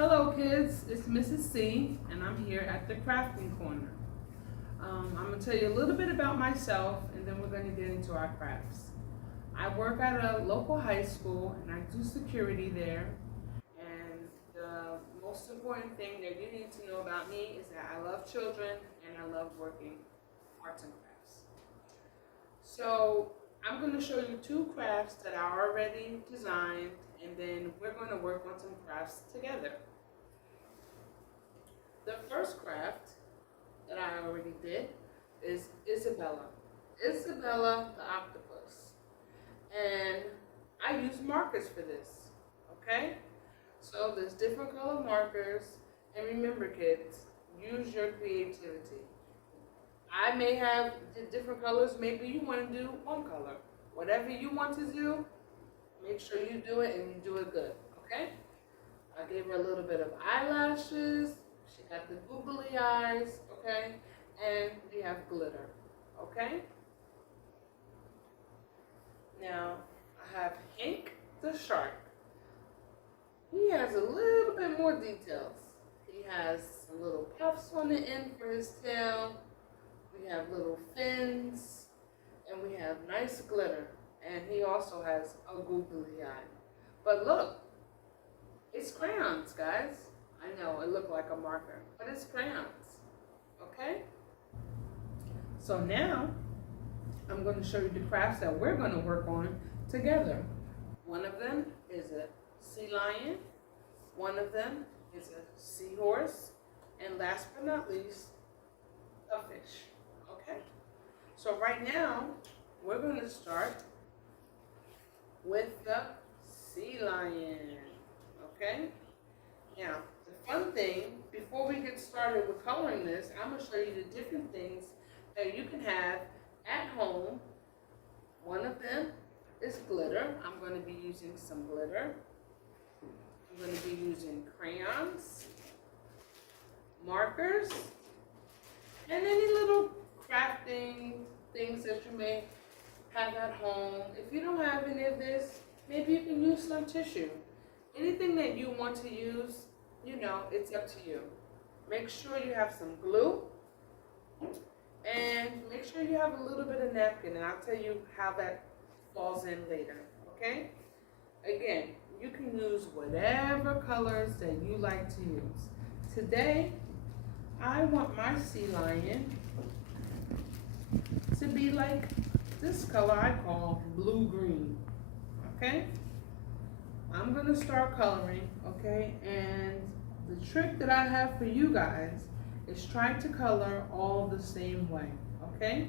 Hello kids, it's Mrs. C and I'm here at the Crafting Corner. I'm going to tell you a little bit about myself and then we're going to get into our crafts. I work at a local high school and I do security there, and the most important thing that you need to know about me is that I love children and I love working arts and crafts. So I'm going to show you two crafts that I already designed and then we're going to work on some crafts together. The first craft that I already did is Isabella. Isabella the octopus. And I use markers for this, okay? So there's different color markers, and remember kids, use your creativity. I may have different colors, maybe you want to do one color. Whatever you want to do, make sure you do it and you do it good, okay? I gave her a little bit of eyelashes. She got the googly eyes, okay? And we have glitter, okay? Now, I have Hank the shark. He has a little bit more details. He has some little puffs on the end for his tail. We have little fins, and we have nice glitter. And he also has a googly eye. But look, it's crayons, guys. I know, it looked like a marker, but it's crayons, okay? So now, I'm going to show you the crafts that we're going to work on together. One of them is a sea lion, one of them is a seahorse, and last but not least, a fish, okay? So right now, we're going to start with the sea lion, okay? Now, the fun thing, before we get started with coloring this, I'm going to show you the different things that you can have at home. One of them is glitter. I'm going to be using some glitter. I'm going to be using crayons, markers, and any little crafting things that you may have at home. If you don't have any of this, maybe you can use some tissue. Anything that you want to use, you know, it's up to you. Make sure you have some glue and make sure you have a little bit of napkin, and I'll tell you how that falls in later, okay? Again, you can use whatever colors that you like to use. Today, I want my sea lion to be like this color I call blue-green, okay? I'm gonna start coloring, okay? And the trick that I have for you guys is try to color all the same way, okay?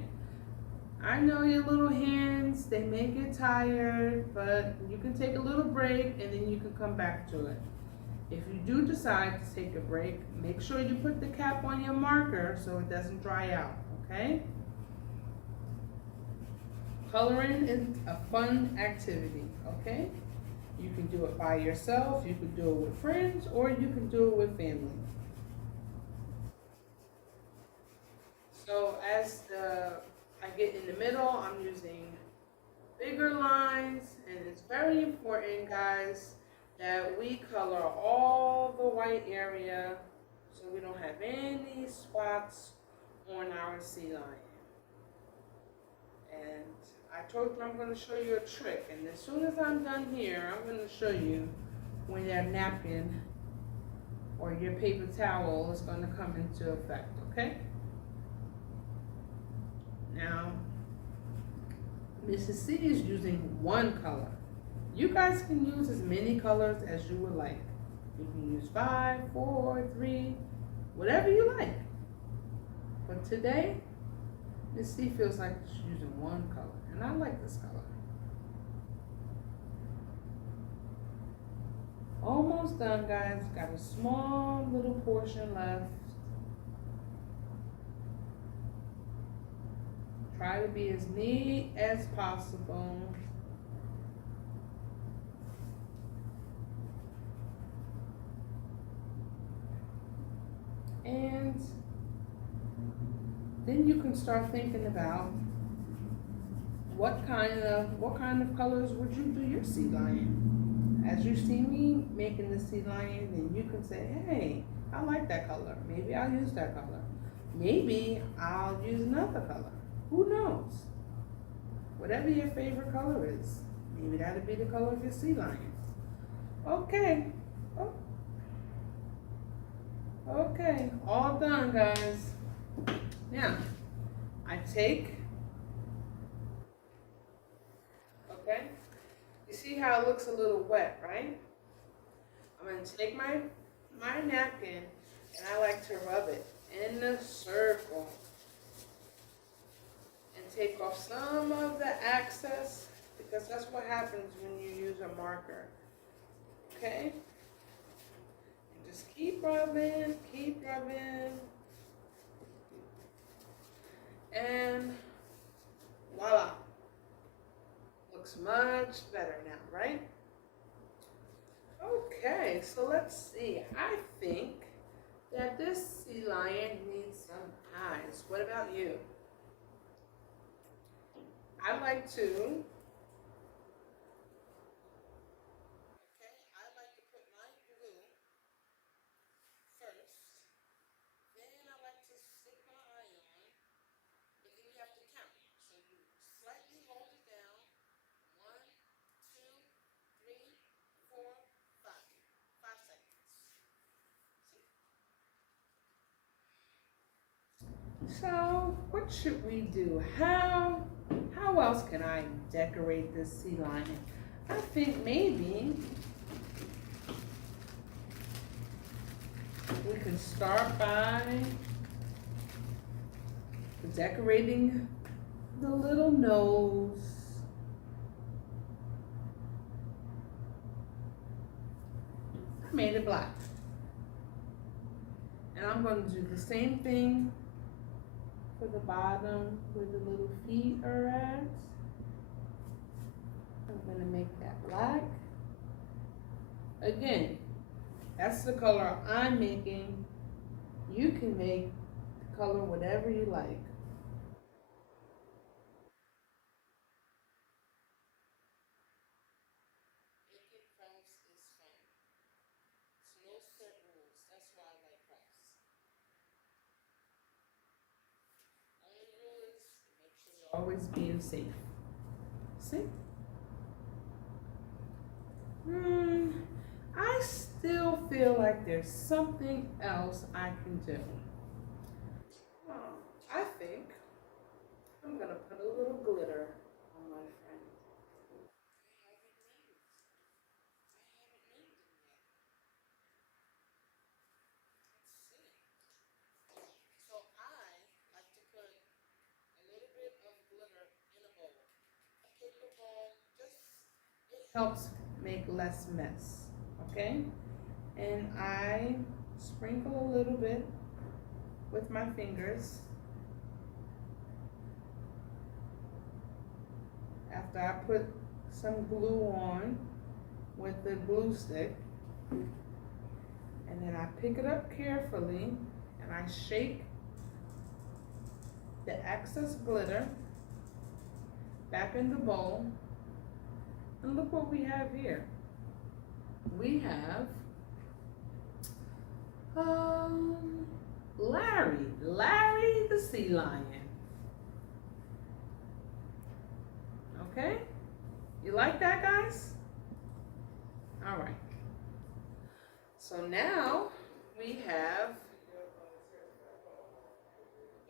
I know your little hands, they may get tired, but you can take a little break and then you can come back to it. If you do decide to take a break, make sure you put the cap on your marker so it doesn't dry out, okay? Coloring is a fun activity, okay? You can do it by yourself, you can do it with friends, or you can do it with family. So as I get in the middle, I'm using bigger lines, and it's very important, guys, that we color all the white area so we don't have any spots on our sea lion. And I told you I'm going to show you a trick, and as soon as I'm done here, I'm going to show you when your napkin or your paper towel is going to come into effect, okay? Now, Mrs. C is using one color. You guys can use as many colors as you would like. You can use 5, 4, 3, whatever you like. But today, Miss C feels like she's using one color, and I like this color. Almost done, guys. Got a small little portion left. Try to be as neat as possible. And then you can start thinking about what kind of colors would you do your sea lion? As you see me making the sea lion, then you can say, hey, I like that color. Maybe I'll use that color. Maybe I'll use another color. Who knows? Whatever your favorite color is. Maybe that'll be the color of your sea lion. Okay. Oh, okay. All done, guys. Now, I take, okay? You see how it looks a little wet, right? I'm going to take my napkin and I like to rub it in a circle and take off some of the excess because that's what happens when you use a marker. Okay? And just keep rubbing, and voila. Looks much better now, right? Okay, so let's see. I think that this sea lion needs some eyes. What about you? I like to, okay, I like to put my glue first. Then I like to stick my eye on, but then you have to count. So you slightly hold it down. 1, 2, 3, 4, 5. 5 seconds. So, what should we do? How else can I decorate this sea lion? I think maybe we can start by decorating the little nose. I made it black. And I'm going to do the same thing for the bottom where the little feet are at. I'm going to make that black. Again, that's the color I'm making. You can make the color whatever you like. Making crafts is fun. It's no set rules. That's why I like crafts. Only rule is make sure you're always being safe. See? I still feel like there's something else I can do. I think I'm gonna put a little glitter on my friend. I haven't named. I haven't named him yet. Let's see. So I like to put a little bit of glitter in a bowl. A paper bowl, just it helps make less mess. Okay? And I sprinkle a little bit with my fingers after I put some glue on with the glue stick. And then I pick it up carefully and I shake the excess glitter back in the bowl. And look what we have here. We have Larry the sea lion. Okay? You like that, guys? All right. So now we have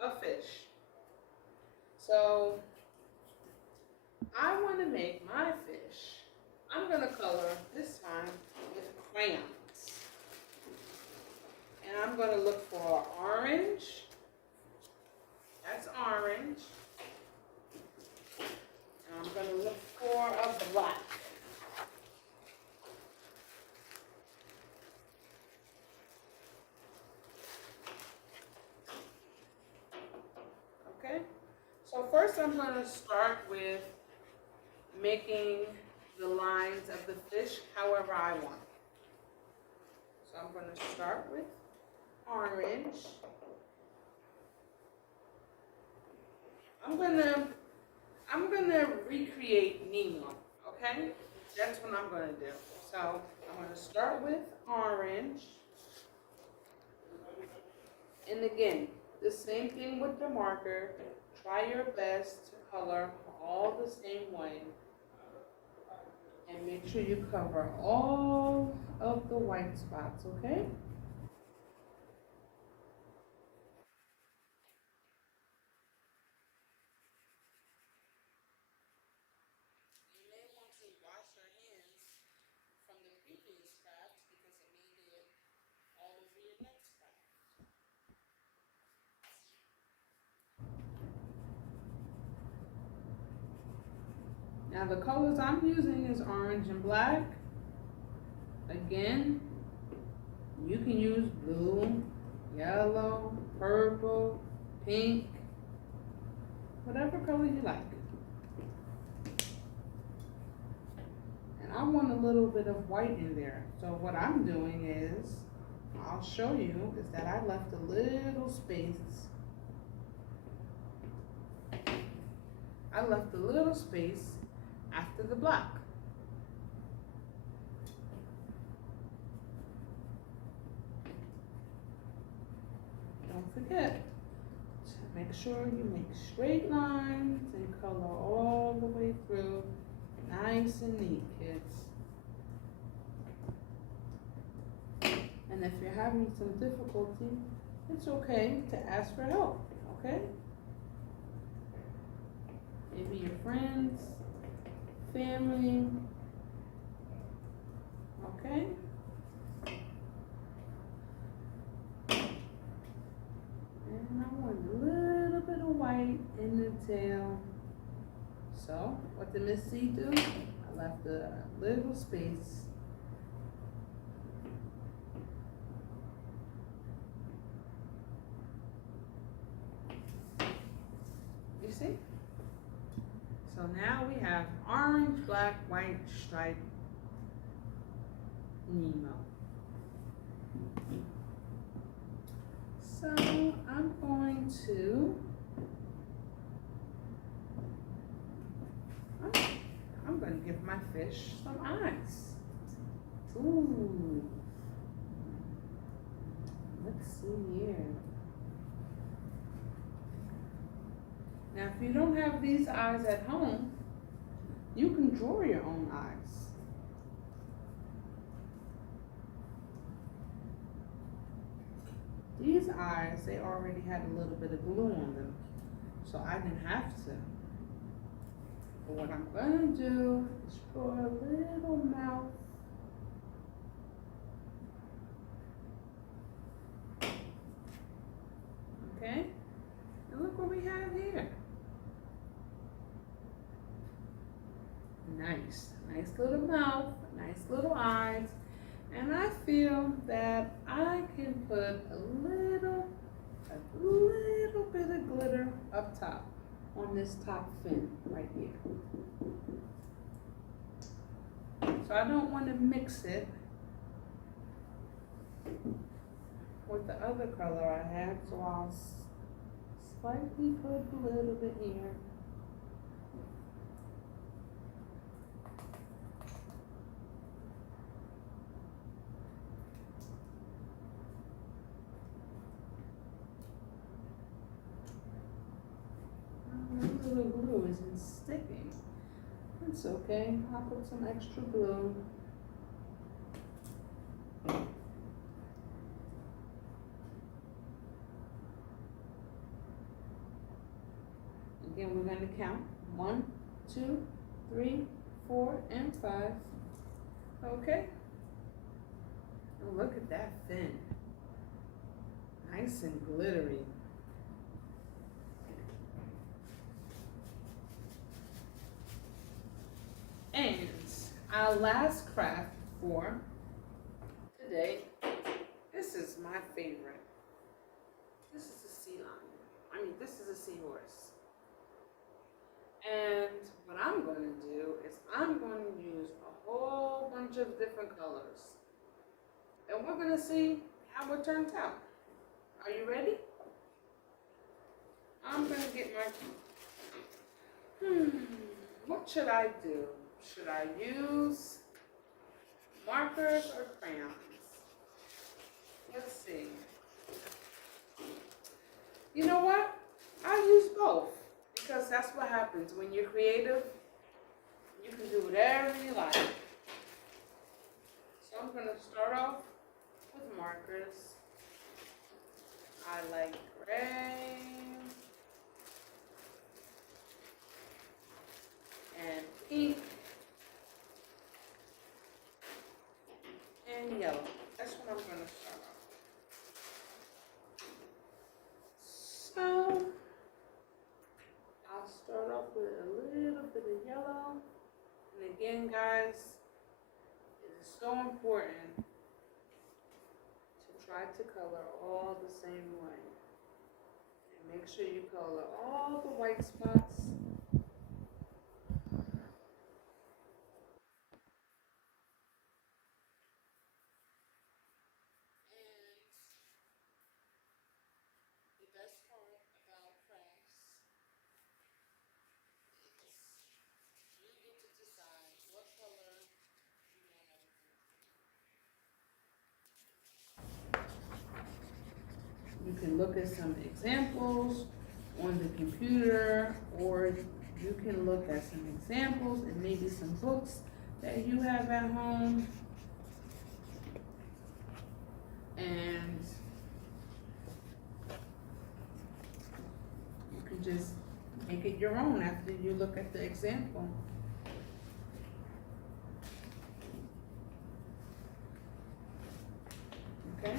a fish. So I want to make my fish. I'm going to color this time with crayons. And I'm going to look for orange. That's orange. And I'm going to look for a black. Okay? So first I'm going to start with making the lines of the fish however I want. So I'm going to start with orange. I'm gonna recreate Nemo, okay? That's what I'm gonna do. So I'm going to start with orange. And again, the same thing with the marker. Try your best to color all the same way. And make sure you cover all of the white spots, okay? You may want to wash your hands from the previous craft because it may get all over your next craft. Now the colors I'm using is orange and black. Again, you can use blue, yellow, purple, pink, whatever color you like. And I want a little bit of white in there. So what I'm doing is, I'll show you, is that I left a little space. I left a little space after the black. Don't forget to make sure you make straight lines and color all the way through. Nice and neat, kids. And if you're having some difficulty, it's okay to ask for help, okay? Maybe your friends, family, okay? And I want a little bit of white in the tail. So, what did Miss C do? I left a little space. You see? So now we have orange, black, white, striped Nemo. So I'm going to give my fish some eyes. Ooh. Let's see here. Now, if you don't have these eyes at home, you can draw your own eyes. These eyes, they already had a little bit of glue on them, so I didn't have to. But what I'm gonna do is draw a little mouth. Okay? And look what we have here. Nice. Nice little mouth, nice little eyes. And I feel that I can put a little bit of glitter up top on this top fin right here. So I don't want to mix it with the other color I had, so I'll slightly put a little bit here. That little glue isn't sticking. It's okay. I'll put some extra glue. Again, we're going to count 1, 2, 3, 4, and 5. Okay. And look at that fin. Nice and glittery. And our last craft for today, this is my favorite. This is a sea lion. This is a seahorse. And what I'm going to do is I'm going to use a whole bunch of different colors. And we're going to see how it turns out. Are you ready? I'm going to get my... What should I do? Should I use markers or crayons? Let's see. You know what? I use both because that's what happens when you're creative. You can do whatever you like. So I'm going to start off with markers. I like gray and pink and yellow. That's what I'm going to start off. So I'll start off with a little bit of yellow. And again, guys, it is so important to try to color all the same way. And make sure you color all the white spots. And the best part about crafts is you get to decide what color you want everything. You can look at some examples on the computer, or you can look at some examples and maybe some books that you have at home. And you can just make it your own after you look at the example. Okay,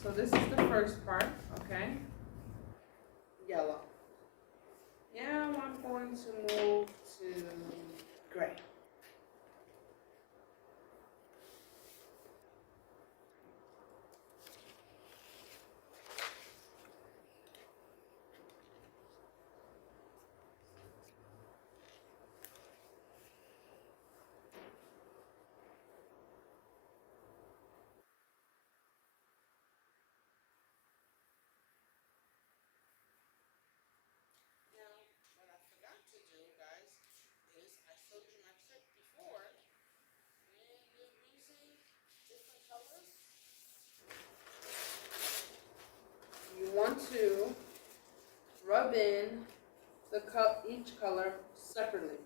so this is the first part, okay? Yellow. Now I'm going to move to gray. Now, what I forgot to do, guys, is I showed you my trick before. When you're using different colors, you want to rub in each color separately.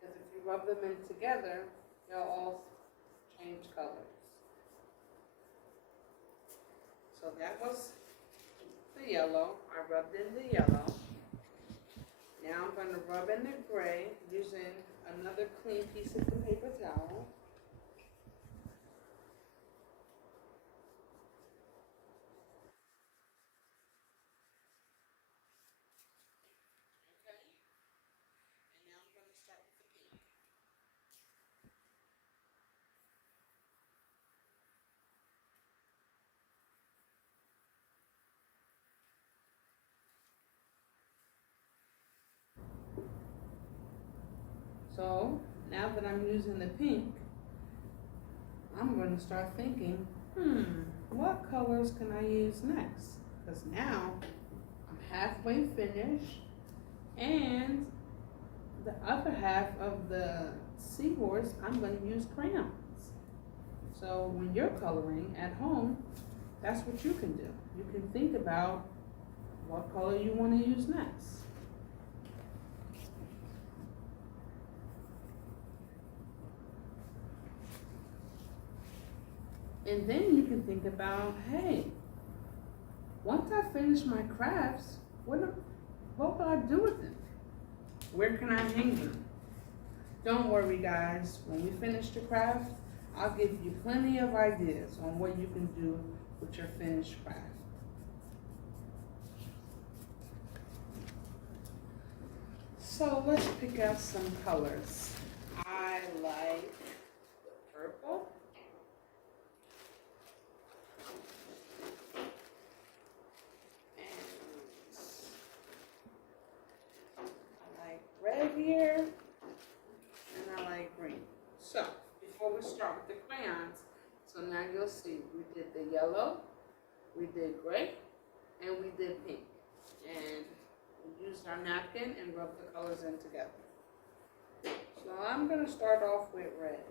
Because if you rub them in together, they'll all change colors. So that was the yellow. I rubbed in the yellow. Now I'm going to rub in the gray using another clean piece of the paper towel. Okay? And now I'm going to start with the pink. So now that I'm using the pink, I'm going to start thinking, what colors can I use next? Because now I'm halfway finished, and the other half of the seahorse, I'm going to use crayons. So when you're coloring at home, that's what you can do. You can think about what color you want to use next. And then you can think about, hey, once I finish my crafts, what will I do with them? Where can I hang them? Don't worry, guys. When we finish the craft, I'll give you plenty of ideas on what you can do with your finished craft. So let's pick out some colors. I like the purple. Red here, and I like green. So, before we start with the crayons, so now you'll see, we did the yellow, we did gray, and we did pink. And we used our napkin and rubbed the colors in together. So I'm going to start off with red.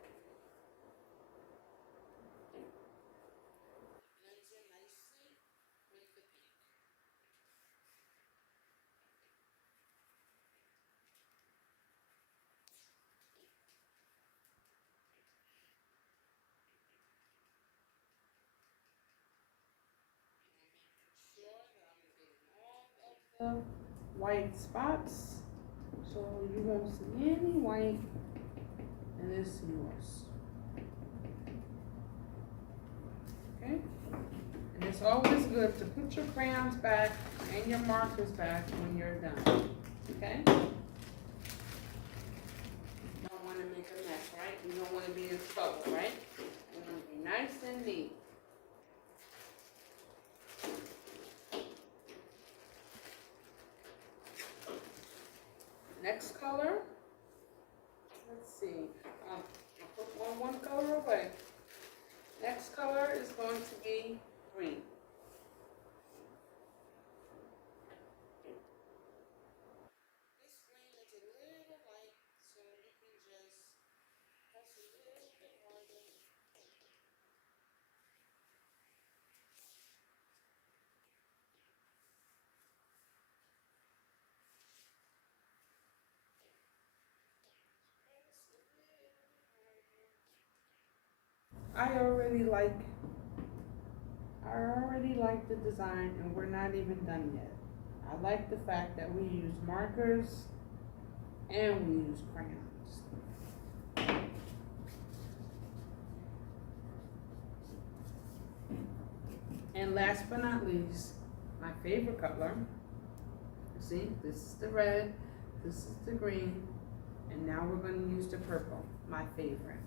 the white spots, so you won't see any white, and this is yours. Okay? And it's always good to put your crayons back and your markers back when you're done. Okay? You don't want to make a mess, right? You don't want to be in trouble, right? You want to be nice and neat. Next color, let's see, I'll put one color away. Next color is going to be green. This green is a little light, so you can just press a little bit harder. I already like the design, and we're not even done yet. I like the fact that we use markers and we use crayons. And last but not least, my favorite color. See, this is the red, this is the green, and now we're going to use the purple, my favorite.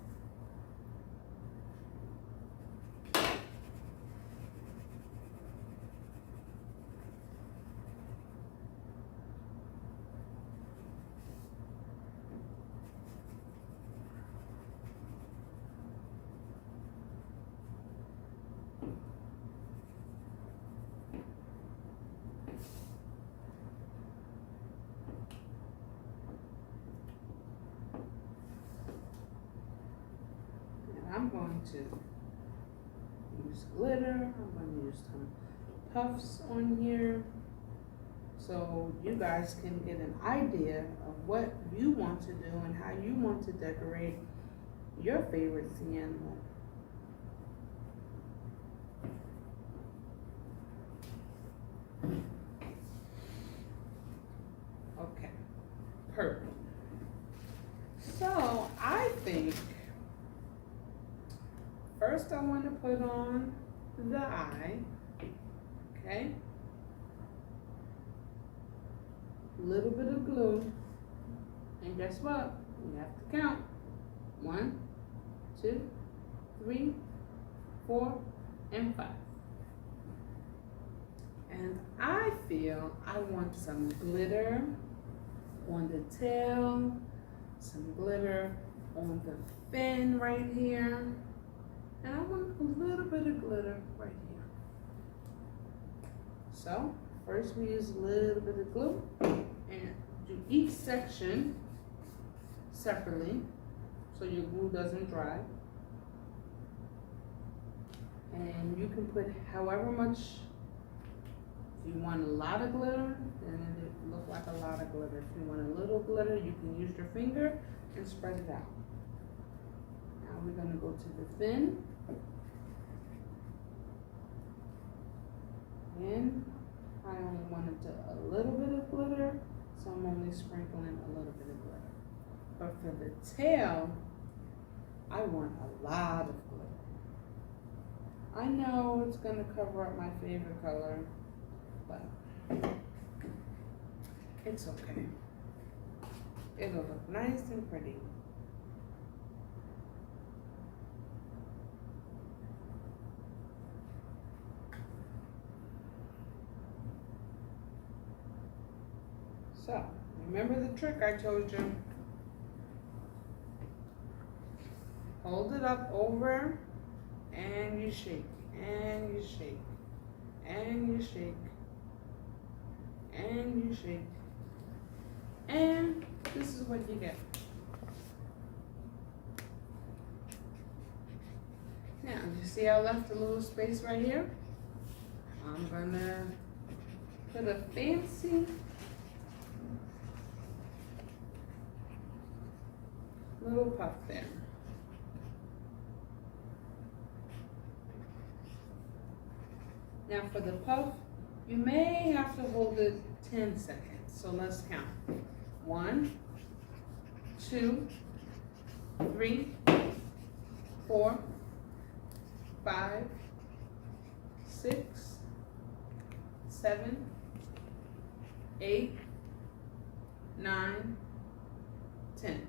I'm going to use glitter, I'm going to use some puffs on here so you guys can get an idea of what you want to do and how you want to decorate your favorite sea animal. Okay, perfect. So I think first I want to put on the eye, okay? A little bit of glue, and guess what? We have to count. 1, 2, 3, 4, and 5. And I feel I want some glitter on the tail, some glitter on the fin right here. And I want a little bit of glitter right here. So, first we use a little bit of glue and do each section separately so your glue doesn't dry. And you can put however much. If you want a lot of glitter, then it look like a lot of glitter. If you want a little glitter, you can use your finger and spread it out. Now we're going to go to the fin. And I only wanted a little bit of glitter, so I'm only sprinkling a little bit of glitter. But for the tail, I want a lot of glitter. I know it's going to cover up my favorite color, but it's okay. It'll look nice and pretty. So, remember the trick I told you? Hold it up over and you shake, and you shake, and you shake, and you shake. And this is what you get. Now, you see I left a little space right here? I'm gonna put a fancy little puff there. Now for the puff, You may have to hold it 10 seconds. So let's count. 1, 2, 3, 4, 5, 6, 7, 8, 9, 10.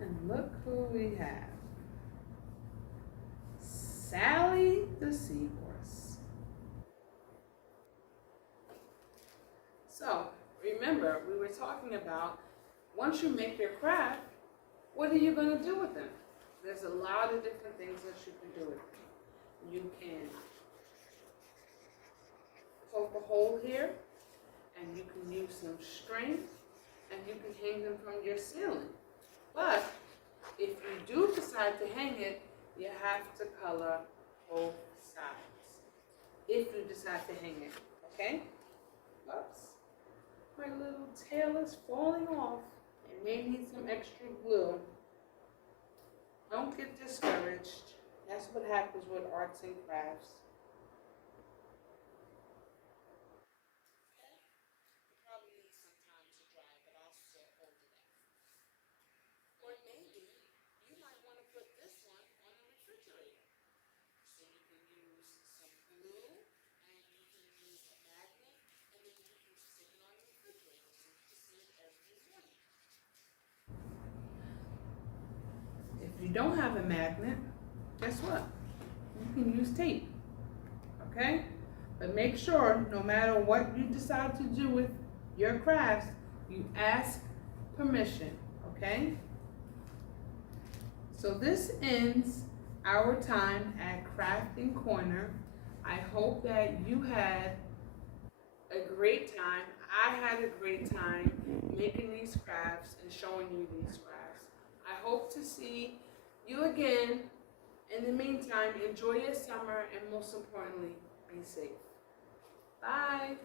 And look who we have. Sally the seahorse. So, remember, we were talking about once you make your craft, what are you going to do with them? There's a lot of different things that you can do with them. You can poke a hole here, and you can use some string, and you can hang them from your ceiling. But if you do decide to hang it, you have to color both sides. If you decide to hang it, okay? Oops. My little tail is falling off. It may need some extra glue. Don't get discouraged. That's what happens with arts and crafts. Okay? You probably need some time to dry, but I'll still hold it up. Or maybe you might want to put this one on the refrigerator. So you can use some glue and you can use a magnet and then you can stick it on the refrigerator so you can see it every morning. If you don't have a magnet, guess what? You can use tape, okay? But make sure, no matter what you decide to do with your crafts, you ask permission, okay? So this ends our time at Crafting Corner. I hope that you had a great time. I had a great time making these crafts and showing you these crafts. I hope to see you again. In the meantime, enjoy your summer and most importantly, be safe. Bye.